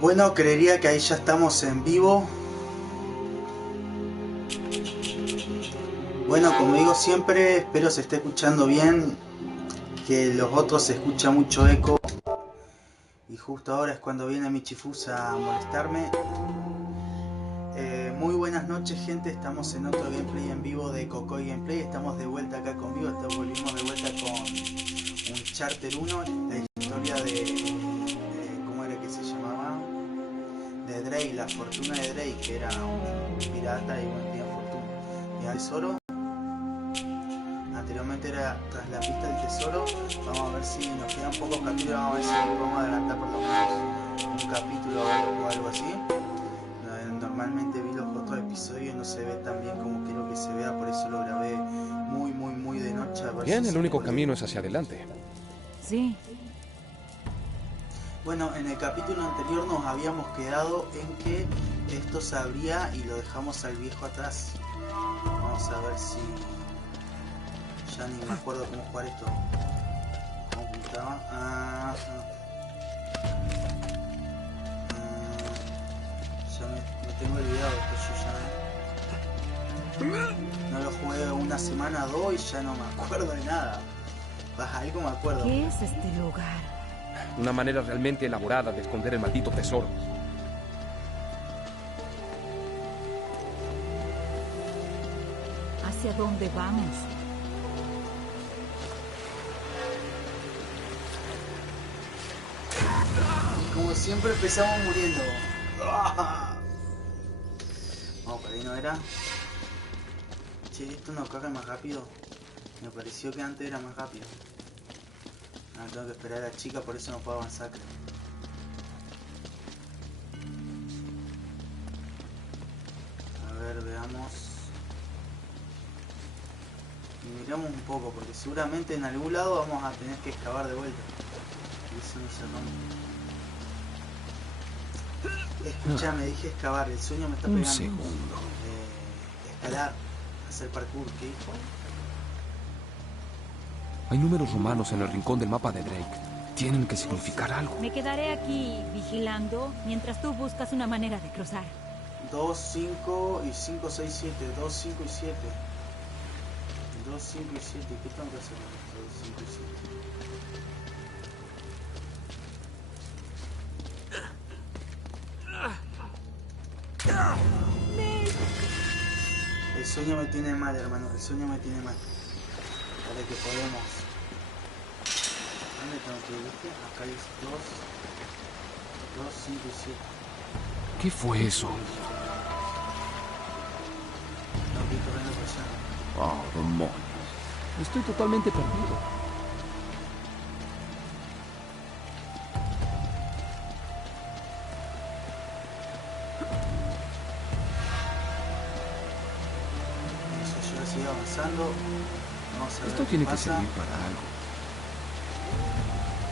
Bueno, creería que ahí ya estamos en vivo. Bueno, como digo siempre, espero se esté escuchando bien, que los otros se escucha mucho eco. Y justo ahora es cuando viene Michifusa a molestarme. Muy buenas noches, gente, estamos en otro gameplay en vivo de Kokoi Gameplay. Estamos de vuelta acá conmigo, volvimos de vuelta con Uncharted 1, la historia de ¿cómo era que se llamaba? De Drake, la fortuna de Drake, que era un pirata y bueno, tenía fortuna, tenía tesoro. Anteriormente era Tras la pista del tesoro. Vamos a ver si nos quedan pocos capítulos, vamos a ver si podemos adelantar por lo menos un capítulo o algo así. Normalmente vi los otros episodios y no se ve tan bien como quiero que se vea, por eso lo grabé muy de noche. A ver Bien, si el único camino es hacia adelante. Sí. Bueno, en el capítulo anterior nos habíamos quedado en que esto se abría y lo dejamos al viejo atrás. Vamos a ver si... Ya ni me acuerdo cómo jugar esto. ¿Cómo juntaba? Ya me tengo olvidado esto, yo ya... No lo jugué una semana, dos y ya no me acuerdo de nada. Algo me acuerdo. ¿Qué es este lugar? Una manera realmente elaborada de esconder el maldito tesoro. ¿Hacia dónde vamos? Y como siempre empezamos muriendo. Vamos, por ahí no era. Che, esto no caga más rápido. Me pareció que antes era más rápido. Ahora tengo que esperar a la chica, por eso no puedo avanzar. A ver, veamos. Y miramos un poco, porque seguramente en algún lado vamos a tener que excavar de vuelta. Y eso no se rompe. Escuchame, dije excavar, el sueño me está pegando. Un segundo. Escalar, hacer parkour, ¿qué dijo? Hay números romanos en el rincón del mapa de Drake. Tienen que significar algo. Me quedaré aquí vigilando mientras tú buscas una manera de cruzar. 2, 5 y 5, 6, 7. 2, 5 y 7. 2, 5 y 7. ¿Qué tengo que hacer? 2, 5 y 7. El sueño me tiene mal, hermano. El sueño me tiene mal. Para que podemos. ¿Dónde tengo que ir? ¿Viste? Acá hay 2, 5 y 7. ¿Qué fue eso? Tengo que ir corriendo por allá. Oh, demonios. Estoy totalmente perdido. Entonces yo sigo avanzando. Vamos a ver. Esto tiene que pasa. servir para algo.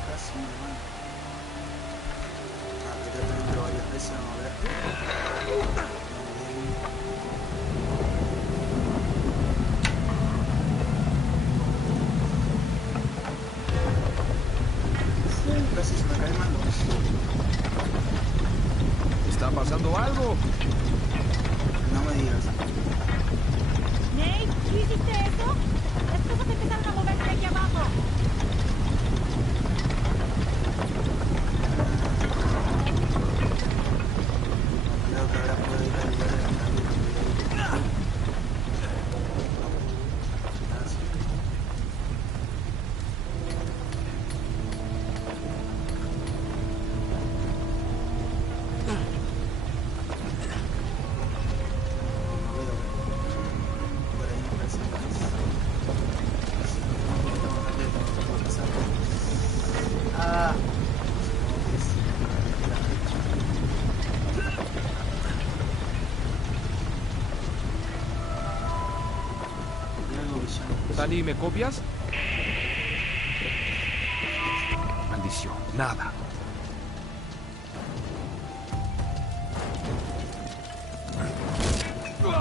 Casi, hermano. Que te he tenido varias veces, vamos a ver. Casi se me cae el mando. ¿Está pasando algo? No me digas. Nate, ¿tú hiciste eso? Las cosas empezaron a moverse aquí abajo. Creo que ahora puedo ir al lugar de la nave. Dani, ¿me copias? Nada. ¿Por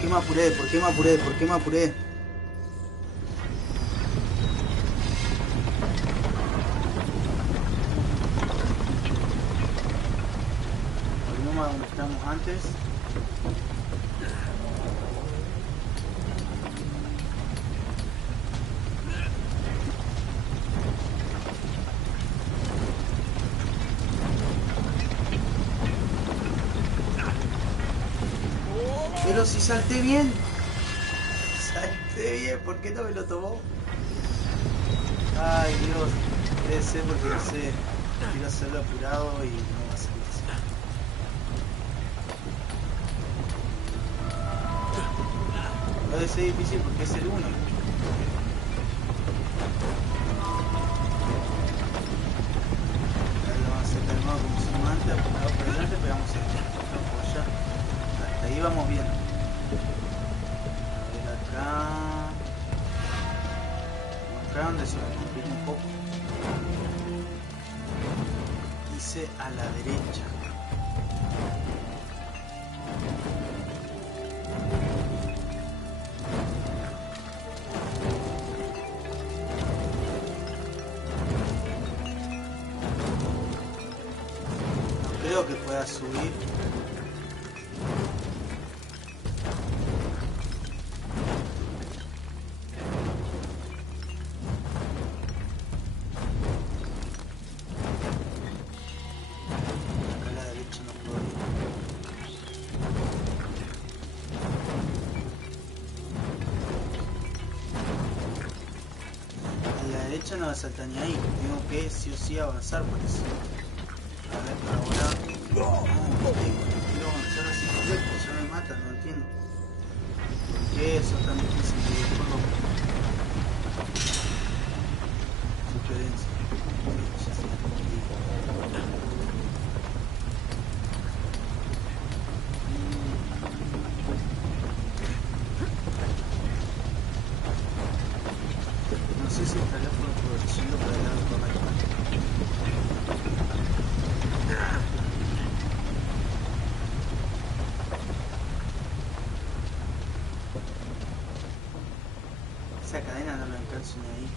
qué me apuré? ¿Por qué me apuré? ¿Por qué me apuré? Volvemos a donde estábamos antes. Pero si salté bien. Salté bien, ¿por qué no me lo tomó? Ay Dios, debe ser porque no sé, quiero hacerlo apurado y no va a salir así. No debe ser difícil porque es el 1. Ahora lo vamos a hacer calmado como hicimos antes, apurado para adelante, pegamos el por allá. Hasta ahí vamos bien. A ver acá. Acá donde se me complica un poco. Hice a la derecha. No creo que pueda subir. No va a saltar ni ahí, tengo que sí o sí avanzar por eso. A ver, ahora no, quiero avanzar así correcto, ya me matan, no entiendo por qué eso es tan difícil de juego. Sugerencia. Ya se no sé si estaría produciendo para el lado correcto. Esa cadena no la alcanzo ni ahí.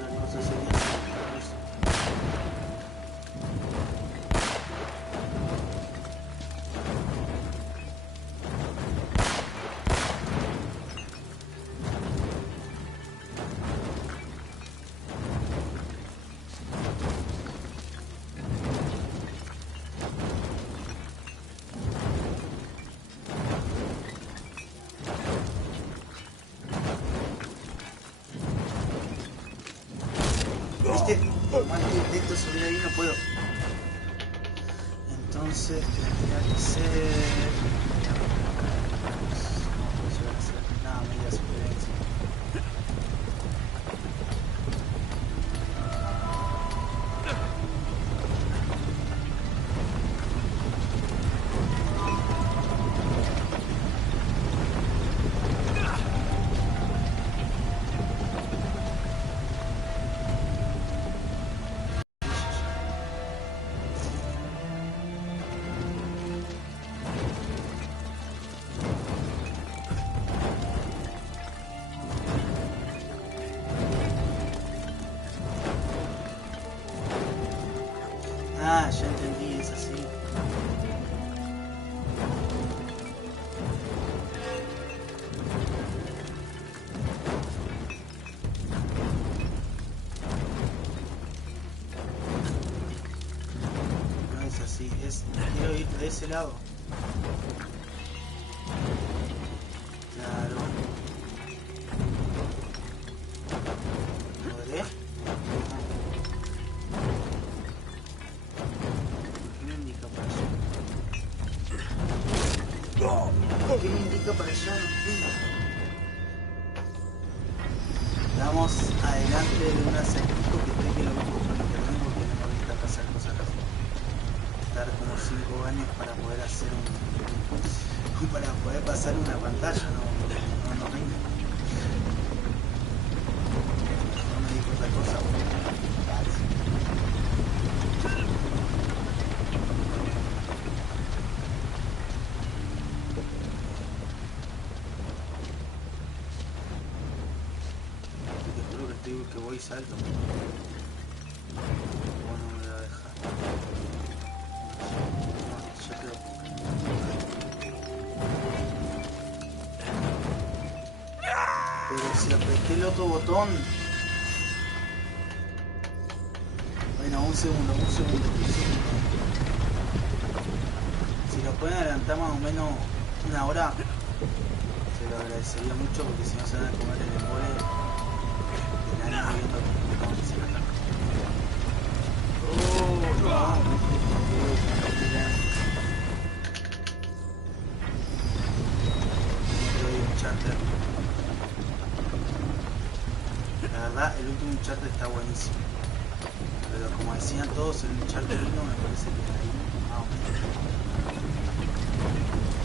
La cosa sería hacer eso. Por más que intento subir ahí no puedo. Entonces tendría que ser... No puedo llegar a hacer nada, media sugerencia. Ah, ya entendí, es así. No es así, quiero ir de ese lado. Claro. ¿Podré? ¿Qué me indica para allá? No entiendo. Estamos adelante de un acertijo que estoy que lo busco por internet porque no me gusta pasar cosas así. Estar como 5 años para poder hacer para poder pasar una pantalla, no rinde. esta cosa. Te juro que estoy que voy y salto. Bueno, no me la deja. No, ya creo. Pero si apreté el otro botón. Bueno, un segundo. Si lo pueden adelantar más o menos una hora, se lo agradecería mucho porque si no se van a comer el embole del año viendo cómo se acá. La verdad, el último Uncharted está buenísimo. Pero como decían todos, el Uncharted 1 me parece que ahí más o menos.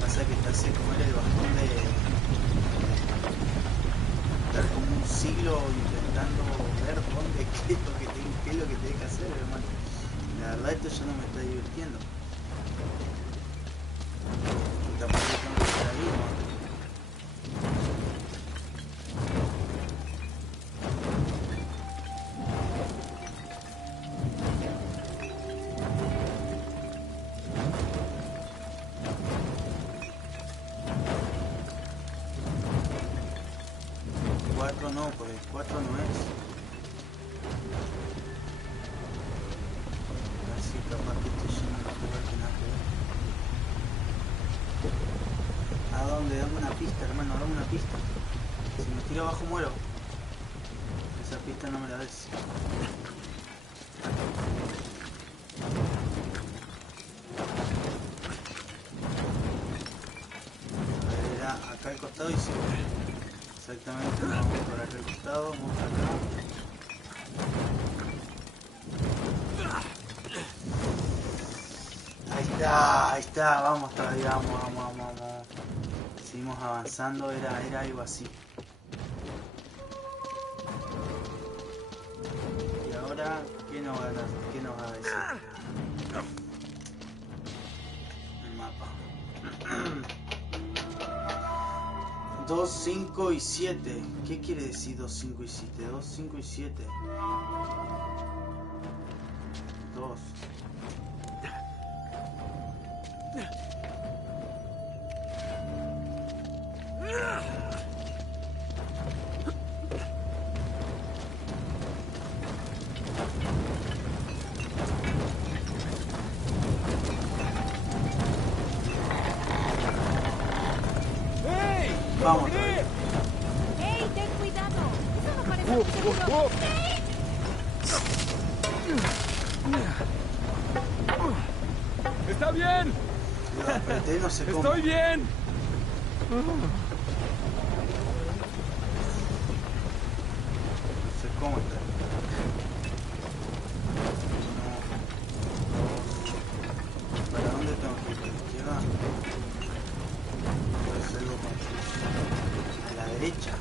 Pasa que te hace comer el bajón de estar como un siglo intentando ver dónde, qué es lo que tenés que hacer, hermano. La verdad, esto ya no me está divirtiendo. Y capaz que tengo que estar ahí, ¿no? No, porque el 4 no es. Así capaz que estoy yendo a jugar que nada que ver. ¿A dónde? Dame una pista, hermano, dame una pista. Si me tiro abajo muero. Esa pista no me la des. A ver, era acá al costado y sí. Exactamente, vamos por acá al costado, vamos acá. Ahí está, vamos todavía, vamos. Seguimos avanzando, era algo así. Y ahora, ¿qué nos va a decir? El mapa. 2, 5 y 7. ¿Qué quiere decir 2, 5 y 7? 2, 5 y 7. 2. Vamos. ¡Ey, ten cuidado! Eso no parece muy seguro. ¡Está bien! Lo apreté, no sé cómo. ¡Estoy bien! No sé cómo está. ¿Para dónde tengo que ir? ¿A la izquierda? Entonces algo confuso. A la derecha.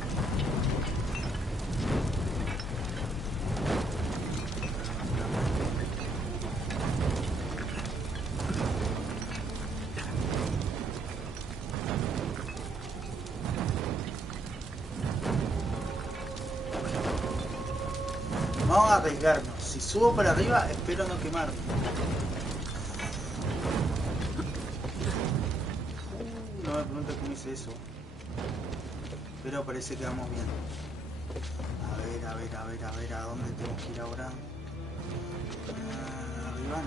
Vamos a arriesgarnos. Si subo para arriba, espero no quemarme. No me pregunto cómo hice eso. Pero parece que vamos bien. A ver, ¿a dónde tengo que ir ahora? Arriba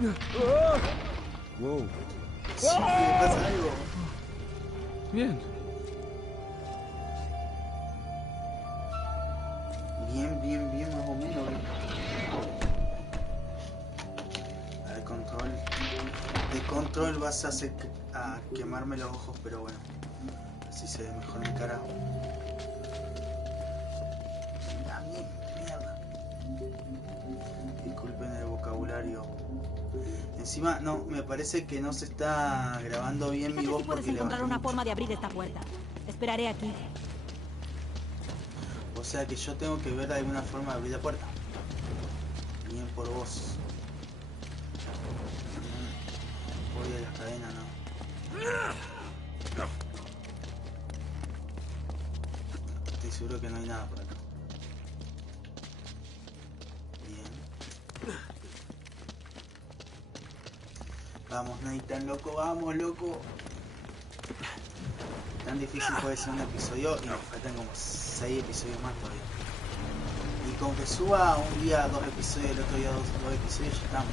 no. Wow. Sí, me pasa algo. Bien. Bien, más o menos. Al control. De control vas a hacer a quemarme los ojos, pero bueno. Así se ve mejor mi cara. Mierda. Disculpen el vocabulario. Encima, no, me parece que no se está grabando bien mi voz si puedes porque le encontrar bajé una mucho. forma de abrir esta puerta. Esperaré aquí. O sea que yo tengo que ver de alguna forma de abrir la puerta. Bien por vos. Voy a las cadenas, no. Estoy seguro que no hay nada por acá. Bien. Vamos, Nathan, loco, vamos, loco. Tan difícil puede ser un episodio y nos faltan como 6 episodios más todavía. Y con que suba un día 2 episodios, el otro día 2 episodios, ya estamos.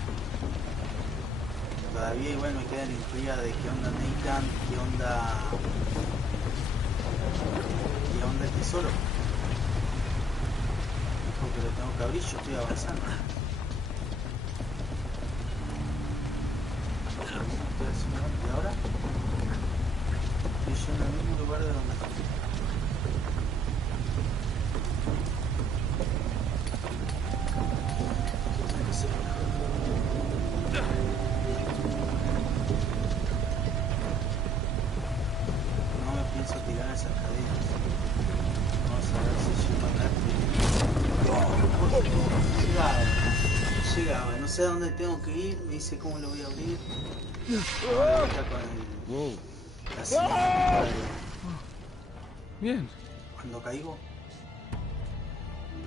Todavía igual me queda la intriga de qué onda Nathan, qué onda el tesoro. Dijo que lo tengo que abrir, yo estoy avanzando. Estoy haciendo, ¿y ahora? Estoy yo en el mismo lugar de donde estoy. No me pienso tirar esas cadenas. Vamos a ver si llego acá. Llegaba, no sé a dónde tengo que ir, me dice cómo lo voy a abrir. Ahora está con el... Wow. Así, Bien. cuando caigo,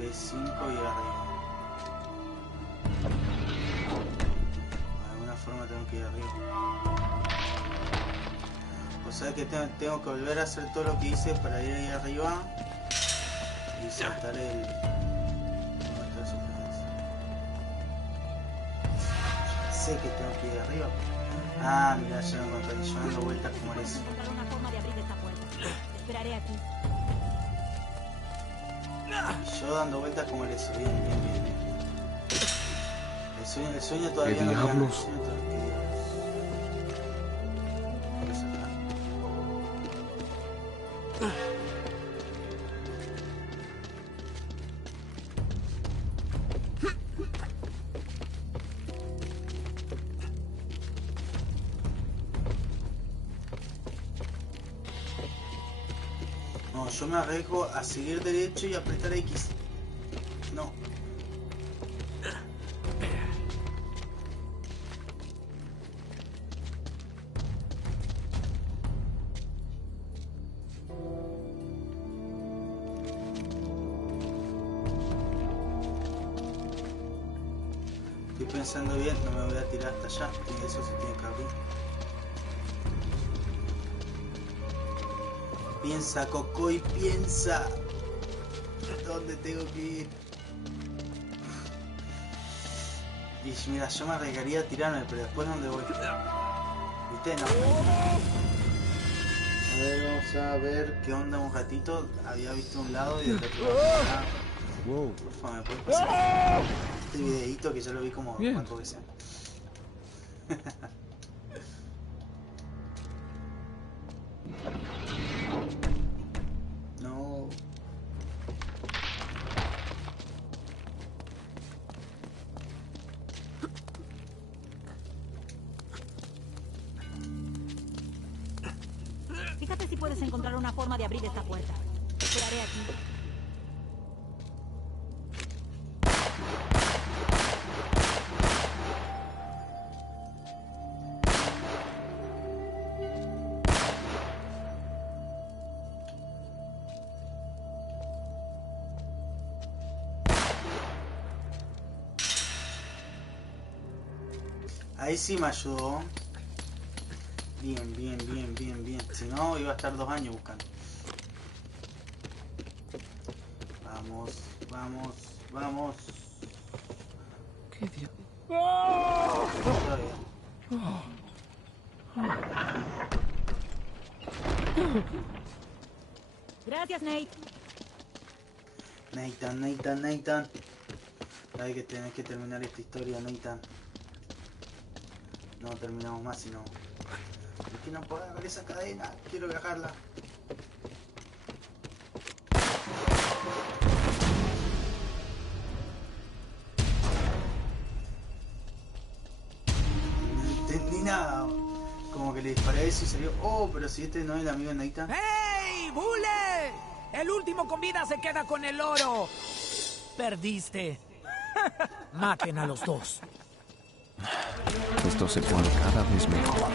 B5 y arriba. De alguna forma tengo que ir arriba. O sea que tengo que volver a hacer todo lo que hice para ir ahí arriba y saltar el... ¿Dónde está el sujeto? Sé que tengo que ir arriba. Ah, mira, ya lo encontré. Yo dando vueltas como eso. Encontrar una forma de abrir esta puerta. Te esperaré aquí. Yo dando vueltas como eso. Bien, bien, bien, bien. El sueño todavía ¿Qué no llega. diablos? El sueño todavía- ¿qué diablos? ¿Qué es acá? No, yo me arriesgo a seguir derecho y apretar X. No. Estoy pensando bien, no me voy a tirar hasta allá, y eso se tiene que abrir. Piensa, Cocoy, piensa. ¿Dónde tengo que ir? Y mira, yo me arriesgaría a tirarme, pero después ¿dónde voy? ¿Viste? No. A ver, vamos a ver qué onda un ratito. Había visto un lado y del otro lado. Ah, Wow. por favor, ¿me puedes pasar este videito que ya lo vi como Bien. 4 veces? No. Fíjate si puedes encontrar una forma de abrir esta puerta. Te esperaré aquí. Ahí sí me ayudó. Bien, bien, bien, bien, bien. Si no, iba a estar 2 años buscando. Vamos, vamos, vamos. ¿Qué diablos? Todavía. Gracias, Nate. Nathan. Hay que tenés que terminar esta historia, Nathan. No terminamos más, sino... Es que no puedo agarrar esa cadena. Quiero viajarla. No entendí nada. Como que le disparé eso y salió... Oh, pero si este no es el amigo de Nathan. ¡Hey, Bule! El último con vida se queda con el oro. Perdiste. Maten a los dos. Esto se pone cada vez mejor.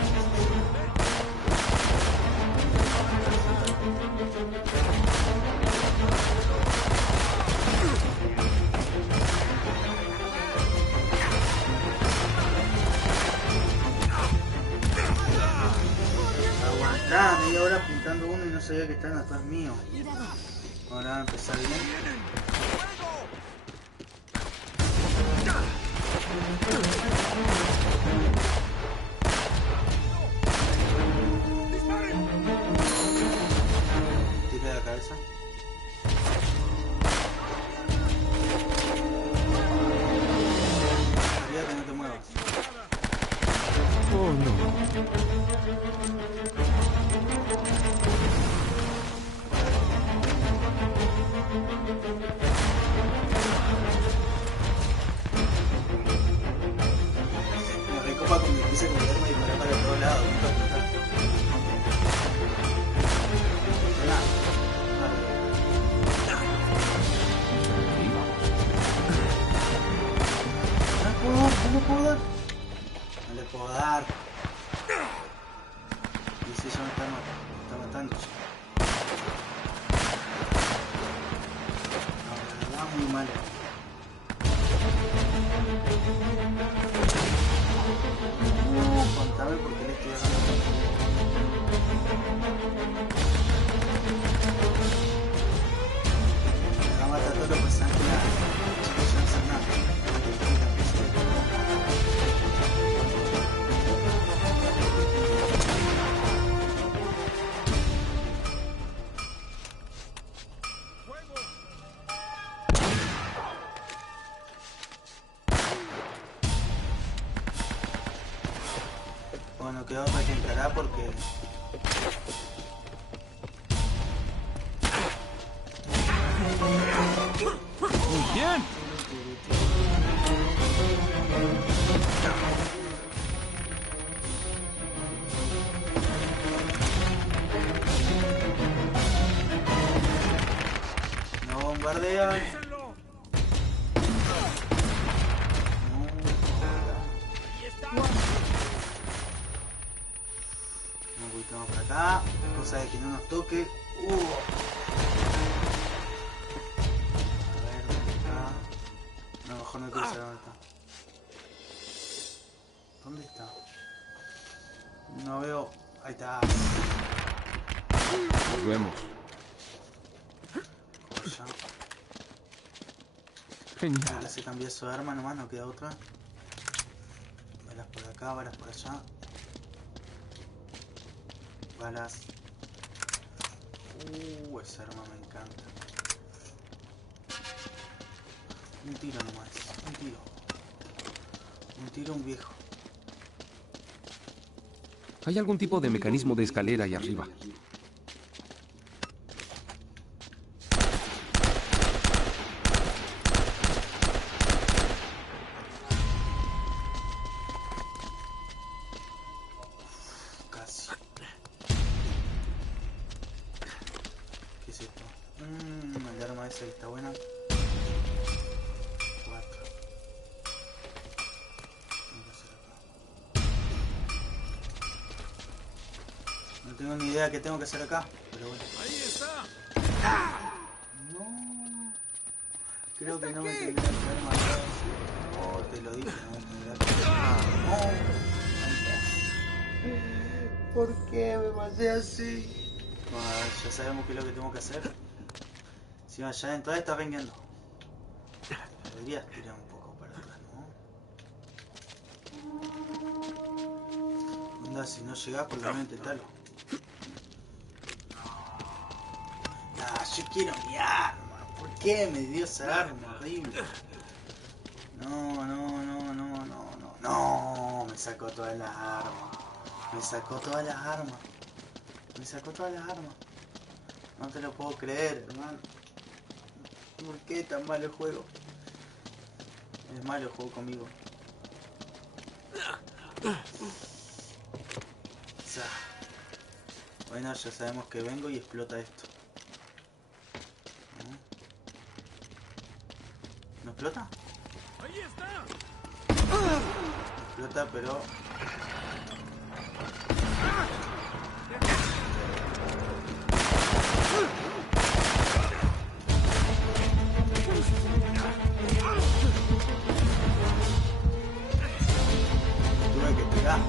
Aguantá, media hora pintando uno y no sabía que estaban atrás mío. Ahora va a empezar bien. Tira la cabeza. Cuidado que no te muevas. Oh, no. Me recopa cuando empieza a comerme y disparar para todos lados. Nunca apuntar. No puedo dar. No le puedo dar. Y si eso me está matando. No, la verdad muy mal. Contame por qué le estoy dando. Me va a matar todo lo que se han quedado. Chicos, ya no hacen nada. Bueno, queda otra que entrará porque... Muy bien. No bombardean. Un poquito más para acá, cosa de que no nos toque. A ver, ¿dónde está? No, mejor no quiero saber dónde está. ¿Dónde está? No veo. Ahí está. Nos vemos. Joya. Genial. Ahora se cambió su arma nomás, no queda otra. Balas por acá, balas por allá. Balas. Esa arma me encanta. Un tiro nomás, un tiro. Un tiro, un viejo. Hay algún tipo de mecanismo de escalera ahí arriba. Casi. ¿Qué es esto? El arma esa está buena. 4. No tengo ni idea qué tengo que hacer acá, pero bueno. Ahí está. No. Creo que no me tendría que haber matado. No, te lo dije, no me tendría que haber matado. No. ¿Por qué me maté así? Bueno, ya sabemos qué es lo que tengo que hacer. Si ya de entrada está vengando. Deberías tirar un poco para atrás, ¿no? Onda, si no llegás, por lo menos intentalo. Ah, yo quiero mi arma. ¿Por qué me dio esa arma horrible? No, no, no, no, no, no. No, me sacó todas las armas. Me sacó todas las armas. Me sacó todas las armas. No te lo puedo creer, hermano. ¿Por qué tan malo el juego? Es malo el juego conmigo. Bueno, ya sabemos que vengo y explota esto. explota? ¡Ahí está! Explota, pero... Tuve que pegar.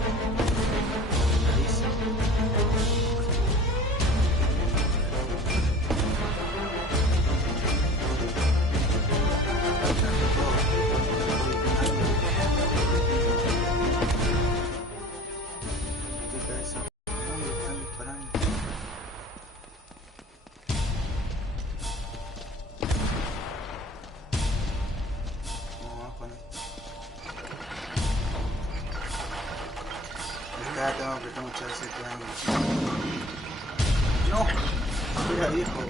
Tengo que prestar muchas veces que daño. No, era viejo.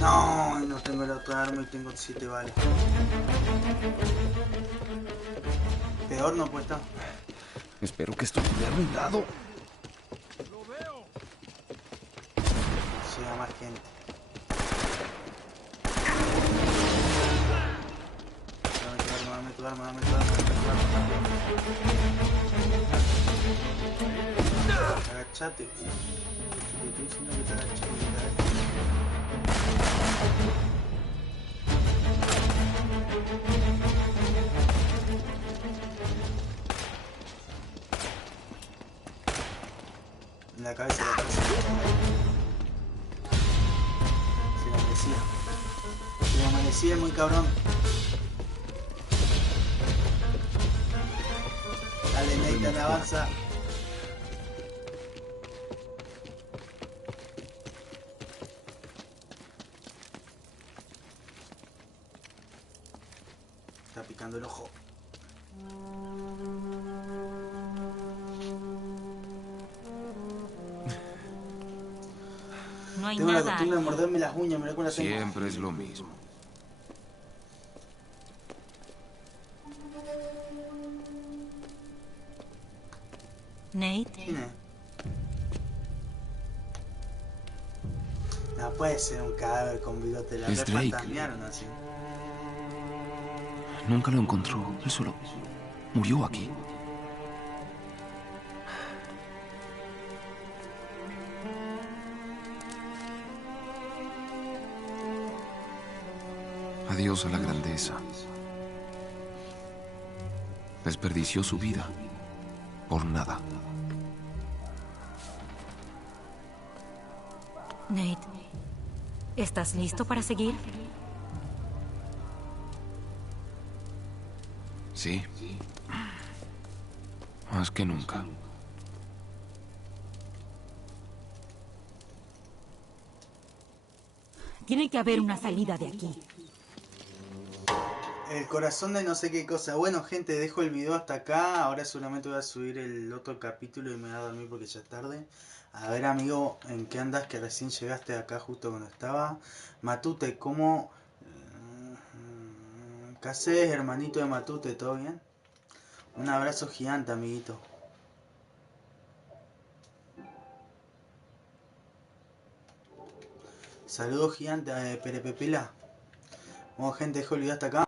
No, no tengo la otra arma y tengo 7 balas. Peor no puede estar. Espero que esto no esté arruinado. ¡Lo veo! Llega más gente. Dame tu arma, dame tu arma. Agachate. Te estoy diciendo que te agaches. En la cabeza de la cabeza. Se me amanecía. Se me amanecía muy cabrón. Dale, Nathan, avanza. Está picando el ojo. No hay Tengo la nada. costumbre de morderme las uñas, mirá cómo la tengo. Siempre es lo mismo. Nate, ¿Quién es? No puede ser un cadáver con bigote, la Es Drake. refantasmearon así. Nunca lo encontró. Él solo murió aquí. Adiós a la grandeza. Desperdició su vida por nada. Nate, ¿estás listo para seguir? Sí. Más que nunca. Tiene que haber una salida de aquí. El corazón de no sé qué cosa. Bueno, gente, dejo el video hasta acá. Ahora seguramente voy a subir el otro capítulo y me voy a dormir porque ya es tarde. A ver, amigo, ¿en qué andas? Que recién llegaste acá justo cuando estaba. Matute, ¿cómo? ¿Qué haces, hermanito de Matute? ¿Todo bien? Un abrazo gigante, amiguito. Saludos gigantes, Perepepila. Bueno, gente, dejo el video hasta acá.